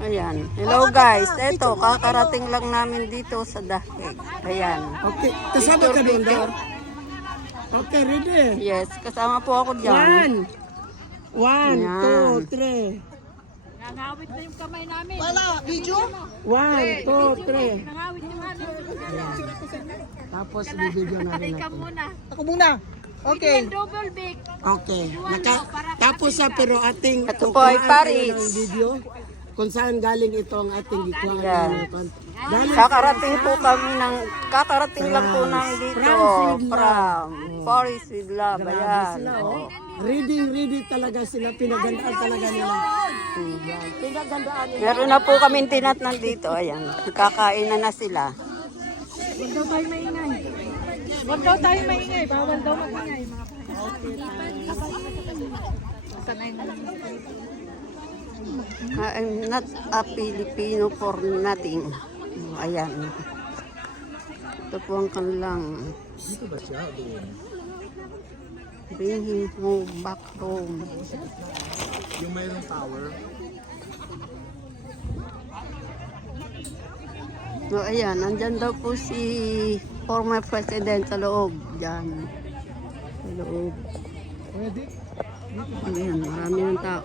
Ayan. Hello guys. Eto, kakarating lang namin dito sa Dahig. Ayan. Okay, kasama ka doon daw? Okay, ready? Yes, kasama po ako dyan. One, Yan. two, three. Nangawit na yung kamay namin. Wala, video? 1, 2, 3. Nangawit yung ano. Tapos bibigyan na rin Ikaw natin. muna. Ako muna. Okay. Double big. Okay. Tapos sa pero ating Ito po ay kuhaan Paris. tayo ng video kung saan galing ito ang ating gikuhan. Yan. Galing Kakarating lang po ng dito. From Paris with Love. Ayan. sila, oh. Ready talaga sila. Pinagandaan talaga nila. Yan. Pinagandaan nila. Meron na po kami tinatnan dito. Ayan. Kakain na sila. Huwag daw tayo maingay. Huwag daw tayo maingay. Bawal daw magingay. I'm not a Filipino for nothing. Ayan. Ito po ang kanilang bring him home, back home. Yung mayroong power. So, ayan, nandyan daw po si former president sa loob. Diyan. Sa loob. Ayan, marami ng tao.